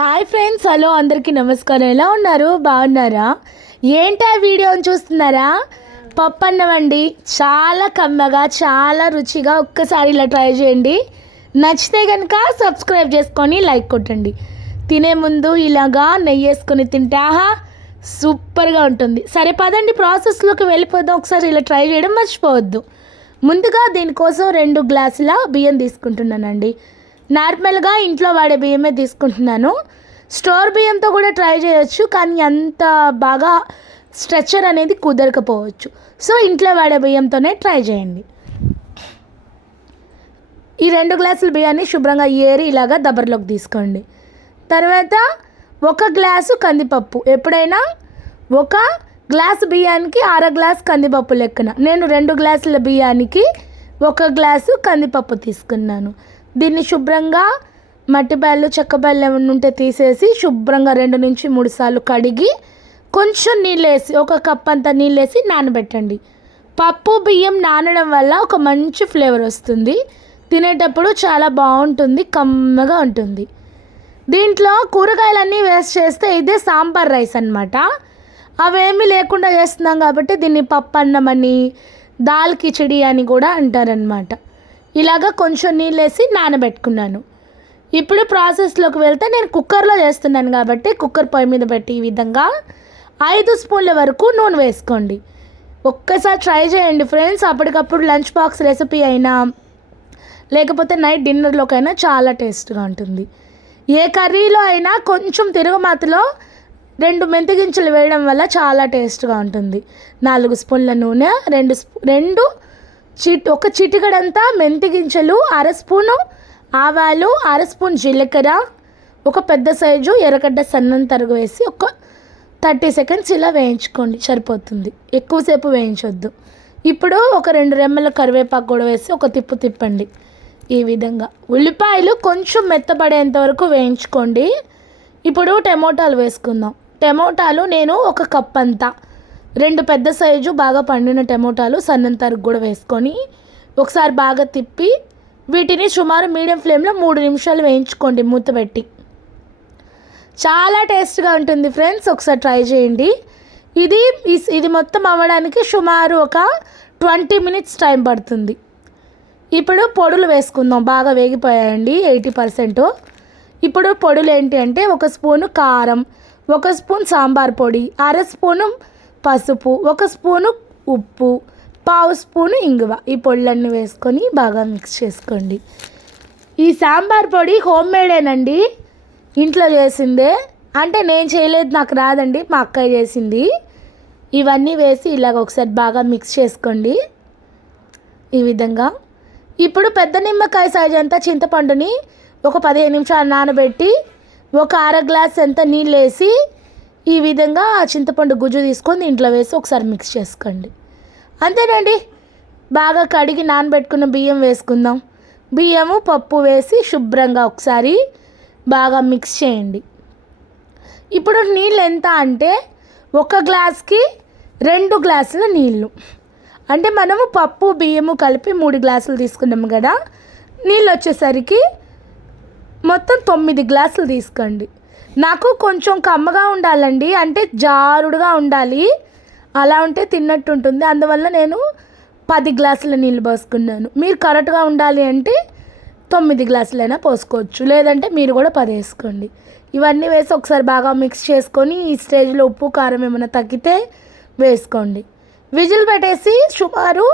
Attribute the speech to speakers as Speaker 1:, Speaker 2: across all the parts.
Speaker 1: Hi friends hello అందరికీ నమస్కారం. ఎలా ఉన్నారు? బాగున్నారా? ఏంటి ఆ వీడియోని చూస్తున్నారా? పప్పు అన్నం అండి. చాలా కమ్మగా చాలా రుచిగా ఒక్కసారి ఇలా ట్రై చేయండి. నచ్చితే కనుక సబ్స్క్రైబ్ చేసుకొని లైక్ కొట్టండి. తినే ముందు ఇలాగా నెయ్యి వేసుకొని తింటే ఆహా సూపర్గా ఉంటుంది. సరే పదండి ప్రాసెస్లోకి వెళ్ళిపోదాం. ఒకసారి ఇలా ట్రై చేయడం మర్చిపోవద్దు. ముందుగా దీనికోసం రెండు గ్లాసుల బియ్యం తీసుకుంటున్నానండి. నార్మల్గా ఇంట్లో వాడే బియ్యమే తీసుకుంటున్నాను. స్టోర్ బియ్యంతో కూడా ట్రై చేయొచ్చు కానీ అంత బాగా స్ట్రెచ్చర్ అనేది కుదరకపోవచ్చు. సో ఇంట్లో వాడే బియ్యంతోనే ట్రై చేయండి. ఈ రెండు గ్లాసుల బియ్యాన్ని శుభ్రంగా ఏరి ఇలాగా దబ్బర్లోకి తీసుకోండి. తర్వాత ఒక గ్లాసు కందిపప్పు. ఎప్పుడైనా ఒక గ్లాసు బియ్యానికి అర గ్లాస్ కందిపప్పు లెక్కన. నేను రెండు గ్లాసుల బియ్యానికి ఒక గ్లాసు కందిపప్పు తీసుకున్నాను. దీన్ని శుభ్రంగా మట్టి బ్యాళ్ళు చెక్క బ్యాళ్ళు ఏమైనా ఉంటే తీసేసి శుభ్రంగా రెండు నుంచి మూడు సార్లు కడిగి కొంచెం నీళ్ళు వేసి ఒక కప్ అంత నీళ్ళు వేసి నానబెట్టండి. పప్పు బియ్యం నానడం వల్ల ఒక మంచి ఫ్లేవర్ వస్తుంది. తినేటప్పుడు చాలా బాగుంటుంది కమ్మగా ఉంటుంది. దీంట్లో కూరగాయలన్నీ వేస్ట్ చేస్తే ఇదే సాంబార్ రైస్ అనమాట అవేమీ లేకుండా చేస్తున్నాం కాబట్టి దీన్ని పప్పు అన్నం అని దాల్ కిచడి అని కూడా అంటారనమాట ఇలాగ కొంచెం నీళ్ళు వేసి నానబెట్టుకున్నాను. ఇప్పుడు ప్రాసెస్లోకి వెళ్తే నేను కుక్కర్లో చేస్తున్నాను కాబట్టి కుక్కర్ పొయ్యి మీద పెట్టి ఈ విధంగా ఐదు స్పూన్ల వరకు నూనె వేసుకోండి. ఒక్కసారి ట్రై చేయండి ఫ్రెండ్స్. అప్పటికప్పుడు లంచ్ బాక్స్ రెసిపీ అయినా లేకపోతే నైట్ డిన్నర్లోకైనా చాలా టేస్ట్గా ఉంటుంది. ఏ కర్రీలో అయినా కొంచెం తిరుగుమాతలో రెండు మెంతి గింజలు వేయడం వల్ల చాలా టేస్ట్గా ఉంటుంది. నాలుగు స్పూన్ల నూనె రెండు స్పూ రెండు చిట్ ఒక చిటికడంతా మెంతి గింజలు అర స్పూను ఆవాలు అర స్పూన్ జీలకర్ర ఒక పెద్ద సైజు ఎర్రగడ్డ సన్నం తరుగు వేసి ఒక థర్టీ సెకండ్స్ ఇలా వేయించుకోండి సరిపోతుంది. ఎక్కువసేపు వేయించొద్దు. ఇప్పుడు ఒక రెండు రెమ్మల కరివేపాకు కూడా వేసి ఒక తిప్పు తిప్పండి. ఈ విధంగా. ఉల్లిపాయలు కొంచెం మెత్తపడేంత వరకు వేయించుకోండి. ఇప్పుడు టమోటాలు వేసుకుందాం. టమోటాలు నేను ఒక కప్ అంతా రెండు పెద్ద సైజు బాగా పండిన టమోటాలు సన్నం కూడా వేసుకొని ఒకసారి బాగా తిప్పి వీటిని సుమారు మీడియం ఫ్లేమ్లో మూడు నిమిషాలు వేయించుకోండి మూత పెట్టి. చాలా టేస్ట్గా ఉంటుంది ఫ్రెండ్స్. ఒకసారి ట్రై చేయండి. ఇది ఇది మొత్తం అవ్వడానికి సుమారు ఒక ట్వంటీ మినిట్స్ టైం పడుతుంది. ఇప్పుడు పొడులు వేసుకుందాం. బాగా వేగిపోయాయండి ఎయిటీ పర్సెంట్. ఇప్పుడు పొడులు ఏంటి అంటే ఒక స్పూను కారం ఒక స్పూన్ సాంబార్ పొడి అర స్పూను పసుపు ఒక స్పూను ఉప్పు పావు స్పూను ఇంగువ. ఈ పొళ్ళన్నీ వేసుకొని బాగా మిక్స్ చేసుకోండి. ఈ సాంబార్ పొడి హోమ్ మేడేనండి ఇంట్లో చేసిందే. అంటే నేను చేయలేదు నాకు రాదండి. మా అక్కయ్య చేసింది. ఇవన్నీ వేసి ఇలాగ ఒకసారి బాగా మిక్స్ చేసుకోండి. ఈ విధంగా. ఇప్పుడు పెద్ద నిమ్మకాయ సైజ్ అంతా చింతపండుని ఒక పదిహేను నిమిషాలు నానబెట్టి ఒక అర గ్లాస్ ఎంత నీళ్ళు వేసి ఈ విధంగా ఆ చింతపండు గుజ్జు తీసుకొని ఇంట్లో వేసి ఒకసారి మిక్స్ చేసుకోండి. అంతేనండి. బాగా కడిగి నానబెట్టుకున్న బియ్యం వేసుకుందాం. బియ్యము పప్పు వేసి శుభ్రంగా ఒకసారి బాగా మిక్స్ చేయండి. ఇప్పుడు నీళ్ళు ఎంత అంటే ఒక గ్లాస్కి రెండు గ్లాసుల నీళ్ళు. అంటే మనము పప్పు బియ్యము కలిపి మూడు గ్లాసులు తీసుకున్నాము కదా. నీళ్ళు వచ్చేసరికి మొత్తం తొమ్మిది గ్లాసులు తీసుకోండి. నాకు కొంచెం కమ్మగా ఉండాలండి అంటే జారుడుగా ఉండాలి. అలా ఉంటే తిన్నట్టు ఉంటుంది. అందువల్ల నేను పది గ్లాసుల నీళ్ళు పోసుకున్నాను. మీరు కరెక్ట్గా ఉండాలి అంటే తొమ్మిది గ్లాసులైనా పోసుకోవచ్చు. లేదంటే మీరు కూడా పది వేసుకోండి. ఇవన్నీ వేసి ఒకసారి బాగా మిక్స్ చేసుకొని ఈ స్టేజ్లో ఉప్పు కారం ఏమైనా తగ్గితే వేసుకోండి. విజిల్ పెట్టేసి సుమారు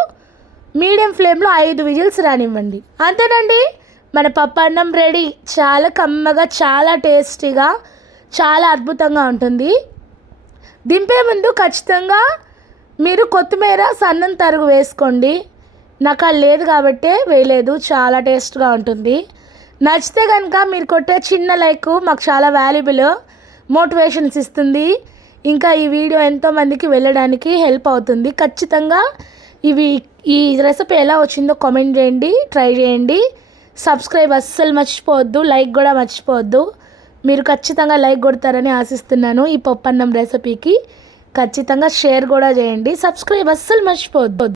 Speaker 1: మీడియం ఫ్లేమ్లో ఐదు విజిల్స్ రానివ్వండి. అంతేనండి? మన పప్పు అన్నం రెడీ చాలా కమ్మగా చాలా టేస్టీగా చాలా అద్భుతంగా ఉంటుంది. దింపే ముందు ఖచ్చితంగా మీరు కొత్తిమీర సన్నం తరుగు వేసుకోండి. నాకు అది లేదు కాబట్టే వేయలేదు. చాలా టేస్ట్గా ఉంటుంది. నచ్చితే కనుక మీరు కొట్టే చిన్న లైక్ మాకు చాలా వాల్యుబుల్ మోటివేషన్స్ ఇస్తుంది. ఇంకా ఈ వీడియో ఎంతోమందికి వెళ్ళడానికి హెల్ప్ అవుతుంది. ఖచ్చితంగా ఇవి ఈ రెసిపీ ఎలా వచ్చిందో కామెంట్ చేయండి ట్రై చేయండి. సబ్స్క్రైబ్ అస్సలు మర్చిపోవద్దు లైక్ కూడా మర్చిపోవద్దు. మీరు ఖచ్చితంగా లైక్ కొడతారని ఆశిస్తున్నాను ఈ పప్పన్నం రెసిపీకి. ఖచ్చితంగా షేర్ కూడా చేయండి. సబ్స్క్రైబ్ అస్సలు మర్చిపోవద్దు.